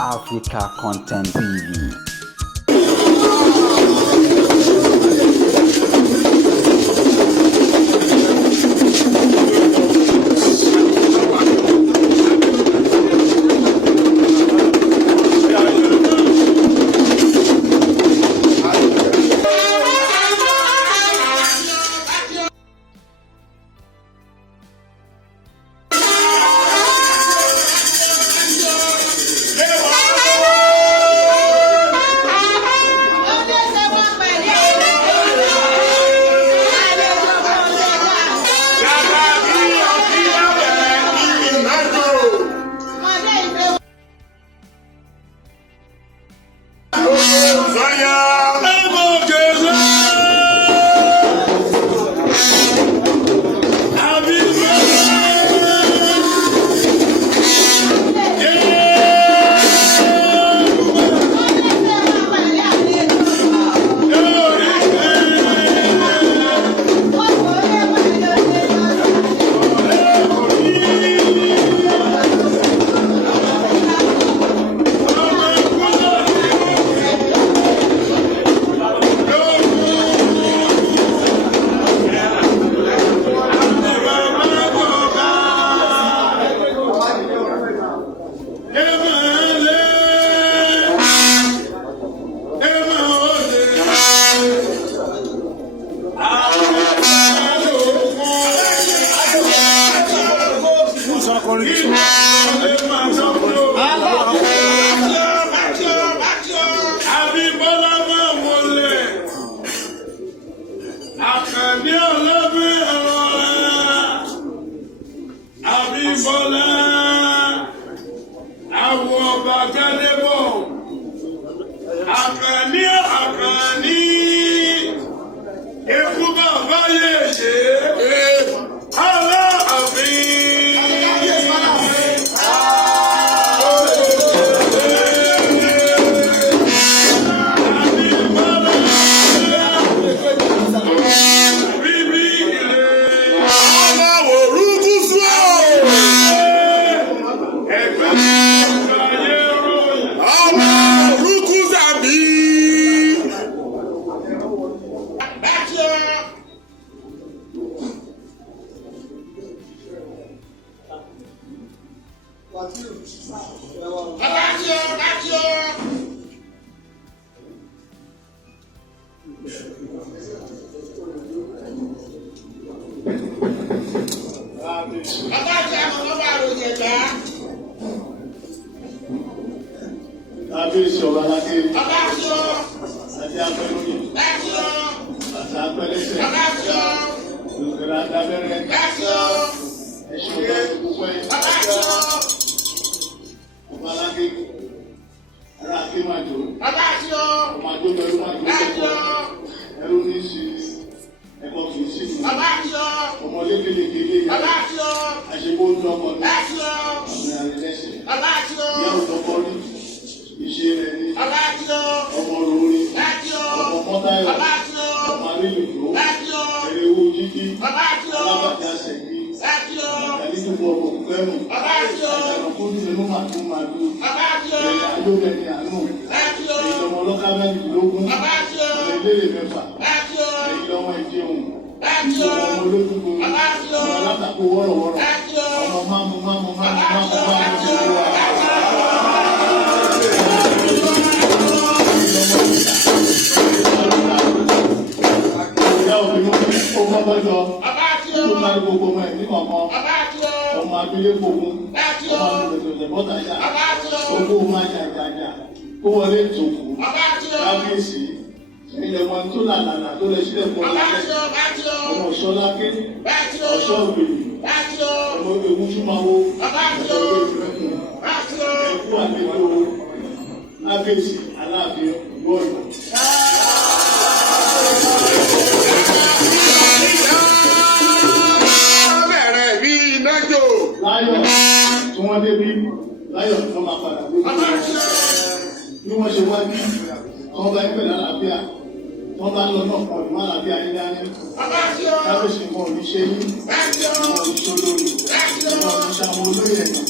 Africa Content TV.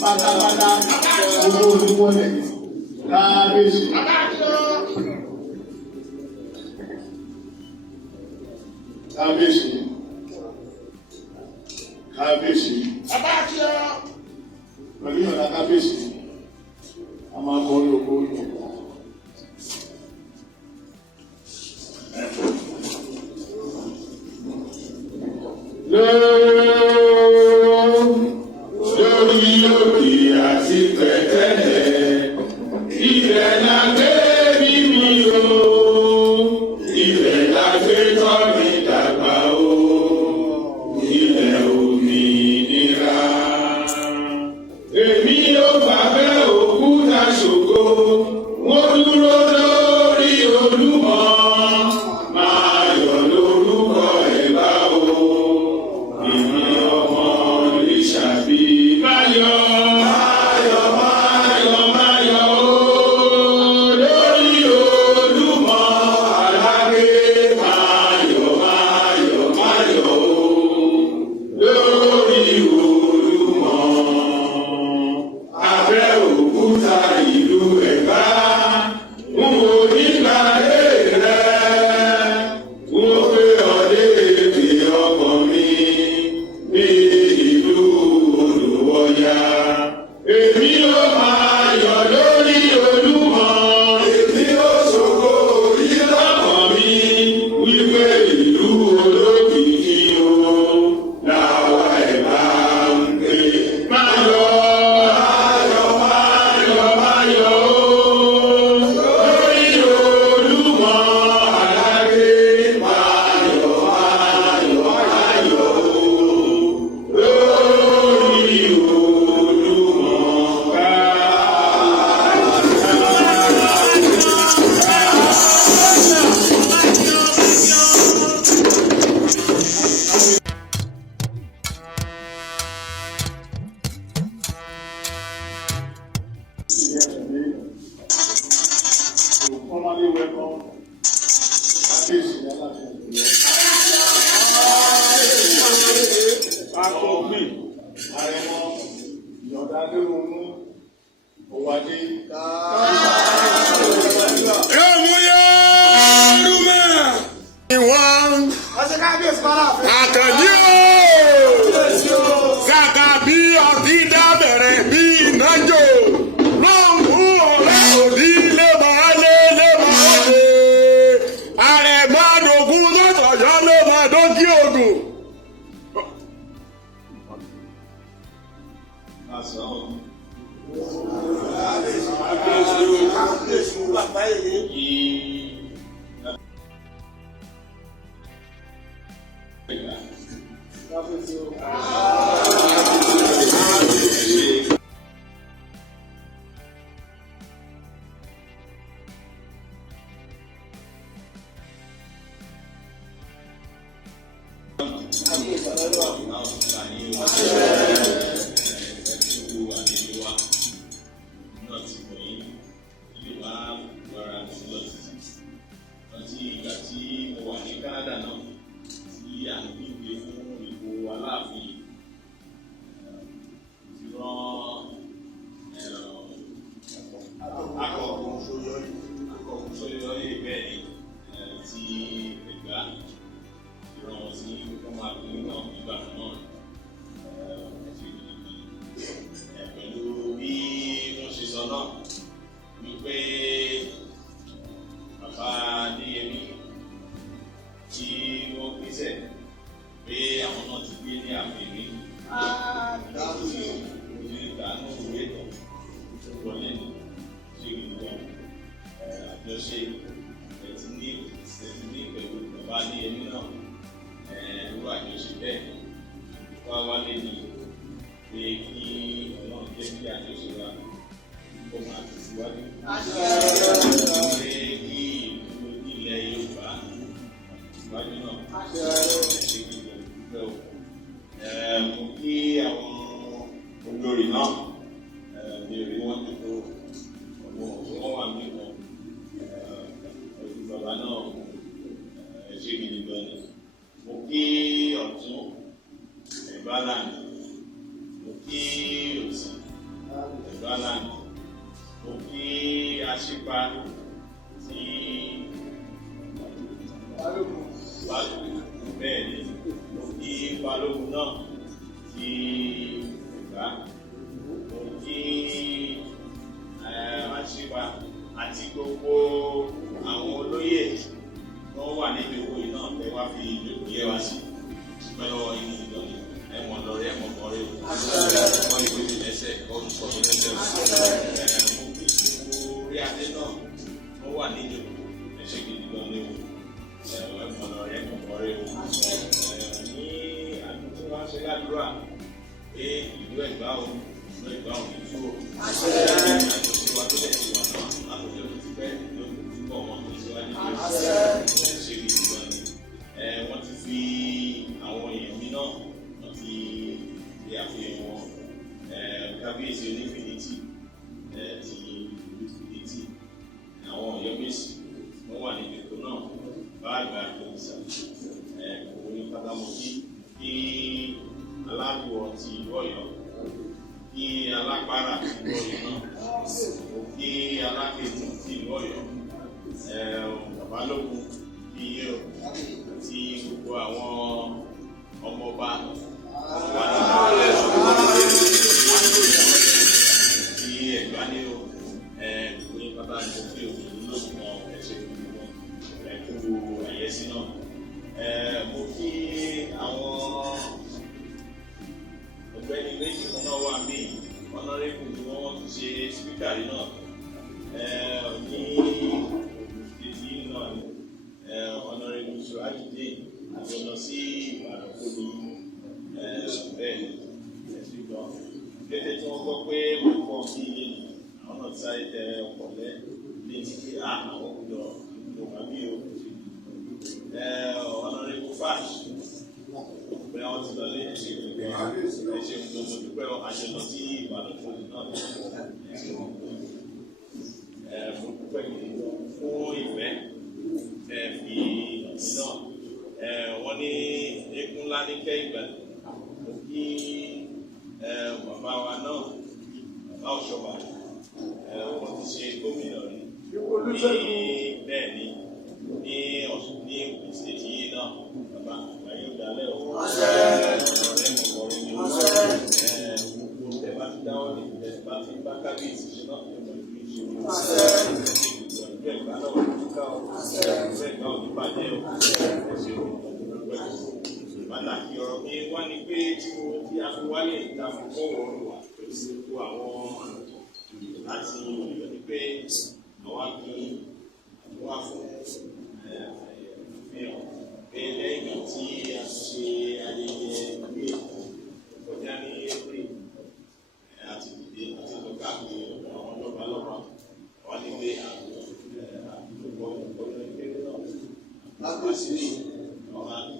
pátápátá owó olúwọlẹ̀ Kábíyèsí. Kábíyèsí. Kábíyèsí. Pẹ̀lú ìyọ̀nà kábíyèsí, a máa kọ orí oko orí oko. Lórí òkè àti pẹ̀tẹ́lẹ̀, ibẹ̀ la gbé mímí o, ibẹ̀ la gbé tọ́ mi dàgbà o, ilẹ̀ òmìnira. Èmi yóò gbàgbé òkúta ṣògo, wọ́n dúró lórí Olúmọ, máa yọ̀ lórúkọ ẹ̀ bá o. Èmi ọmọ Lísàbí máa yọ̀, máa yọ̀, máa yọ̀, máa yọ̀ o. Lórí Olúmọ aládé, máa yọ̀, máa yọ̀, máa yọ̀ o. Lórí Olúmọ. Abẹ́òkúta ìlú Ẹ̀gbá, n ò ní gbàgbé rẹ̀, n ò gbé ọdẹ èdè ọkàn mi ní ìlú Olùwọ̀yà. Èmi ló máa yọ̀ lórí Olúmọ, èmi ó ṣògo yí lọ́kàn mi, wípé ìlú olókìkí o làwa Ẹ̀gbá ń gbé. Máa yọ̀. Formally welcome Kábíyèsí Akọ̀gbìn Àrẹ̀mọ Ìyọ̀dá Adéwọ̀mú Òwádé. Àkànní o! Kàkà bí ọtí dábẹ̀rẹ̀ bí ìnájò. Lọ́hùn ọ̀rẹ́ òdì lè máa lé lè máa lé. Àrẹ̀mọ àdògún lọ́tọ̀yọ́ lè máa dókí ògùn. Máṣípa ti Balógun bẹ́ẹ̀ ni kí Balógun náà ti Ẹ̀gbá kí Máṣípa àti gbogbo àwọn olóyè tó wà nínú ìwé náà tẹ wá fi ìjókòó yẹ wá sí pẹ̀lú inú ìdánwò ẹ̀wọ̀n lọ́rẹ́ ẹ̀wọ̀n mọ́rẹ́ wọ́n ìwé mi lẹ́sẹ̀ ọdún sọ̀rọ̀ lẹ́sẹ̀ mo fi gbogbo orí adé náà wọ́n wà nínú ẹ̀ṣẹ̀ gidi gan ní ẹ̀wọ̀n lọ́rẹ́ ẹ̀wọ̀n mọ́rẹ́ ní àdúgbò wa ṣe ládùúrà pé ìlú Ẹ̀gbá o ìlú Ẹ̀gbá o ní dúró àjọṣe wa tó lẹ̀ sí wa náà látọ̀jọ́ tó ti pẹ́ lórí púpọ̀ wọn tó ṣe wá nínú ẹ̀ṣẹ̀ gidi gan ní wọ́n ti fi àwọn èèyàn mi náà wọ́n ti fi àfihàn wọn kábíyèsí onífìdítì ti ìfìdítì àwọn Ọ̀yọ́mèsì wọ́n wà nínú ètò náà bá àgbà àgbẹ̀sà òun ní pátámọ́kí kí aláàbò ti ìlú Ọ̀yọ́ kí alápárá ti ìlú Ọ̀yọ́ náà kí alákejì ti ìlú Ọ̀yọ́ Balógun kí yé o ti gbogbo àwọn ọmọọba wà ní Ẹ̀gbá ní o ní pátá ní òkè òkè lóṣù náà ẹ̀ṣẹ̀ gbogbo ẹ̀kú àyẹ́sí náà mo kí àwọn ọ̀gbẹ́ni méjì kan náà wà mí ọ̀nàrẹ́bù ni wọ́n ti ṣe spíkà rí náà ní ìdí náà ni ọ̀nàrẹ́bù Ṣùrájìdé àti ọ̀nà sí Ìbàdàn kò ní bẹ́ẹ̀ ni ẹ̀sìn gan. Kété tí wọ́n gbọ́ pé wọ́n kọ́ sí ilé ni àwọn náà ti sáré tẹ ọkọ̀ lẹ́ létí pé àwọn kúndọ̀ ìjọba bí o. Ọ̀nàrẹ́bù Fáṣ pé àwọn ti lọ lé ẹ̀ṣẹ̀ gbẹ̀gbẹ̀ ẹ̀ṣẹ̀ gbogbo dúpẹ́ àjọyọ̀ sí Ìbàdàn kò ní náà ẹ̀ṣẹ̀ gbogbo fún dúpẹ́ gidi fún ìfẹ́ fi náà wọ́n ní eégún ńlá ní kẹ́ ìgbà kí bàbá wa náà bàbá Ọ̀ṣọ́bà wọ́n ti ṣe gómìnà rí ní bẹ́ẹ̀ ni ní Ọ̀ṣun ní ìsèjì yìí náà bàbá àgbáyé ìdálẹ́ ọ̀rẹ́ mọ̀kọ́rin ní gbogbo tẹ̀ bá ti dáwọ́ ní ìpìlẹ̀ bá ti bá kábíyèsí ṣe náà ní ọmọ ìlú ìṣòro ìgbà ìgbà náà wọ́n ti ká ọ́ ìgbà ìgbà òní bàjẹ́ ẹ̀ṣẹ̀ pàtàkì ọ̀rọ̀ mi wá ní pé tí mo ti afúwálé ìdáfọwọ́ wà pẹ̀lú àwọn láti ní pé àwọn akin wá fún fihàn pé lẹ́yìn tí a ṣe ayẹyẹ ìwé kọjá ní April àti ìdílé àti ìjọba àwọn lọ́balọ́ba wà ní pé àdúgbò ọ̀gbọ́n ìpínlẹ̀ náà lágbó sí ọ̀rọ̀ àti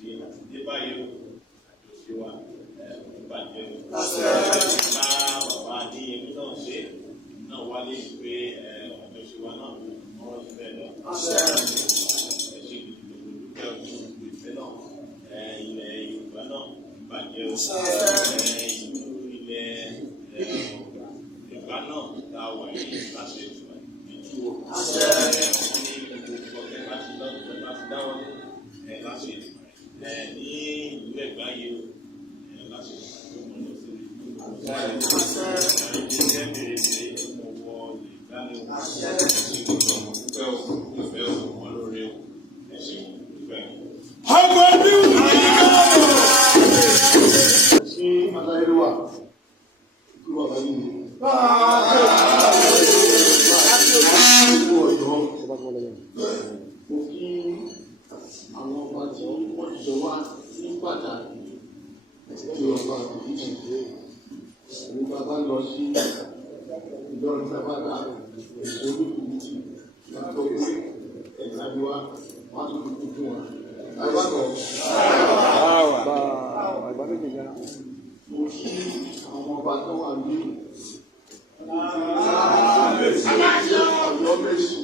ìdílé báyìí àjọṣe wa ìbàjẹ́ bá bàbá Adéyẹmí náà ṣe náà wálé pé àjọṣe wa náà wọ́n ti bẹ́ẹ̀ lọ. Ìfẹ́ náà ilẹ̀ Yorùbá náà ìbàjẹ́ ìlú ilẹ̀ Yorùbá náà ta wà ní láṣẹ ìjú o. Ní gbogbo ọ̀kẹ́ láti dáwọ́ láṣẹ ní ìlú Ẹ̀gbá yìí o láṣẹ ìjọba lọ sí ìjẹ́ bèrè ọmọ ìdánilẹ́wọ̀n ìgbẹ́ òkúfẹ́ ọmọ lórí ẹ̀ṣẹ̀ ìfẹ́. Ọmọ ní sí Adáyéwà tó wà láyé mi. Mo kí àwọn ọba tí wọ́n jọ wá ní pàtàkì tí ọba àbíjì ní bàbá lọ sí Ìlọrin sábàdà olùkùnjì látọ̀ pé ẹ̀ka ni wá wọ́n á tún fún wa. Àgbàdo. Mo kí àwọn ọba tó wà ní Ọ̀yọ́mèsì.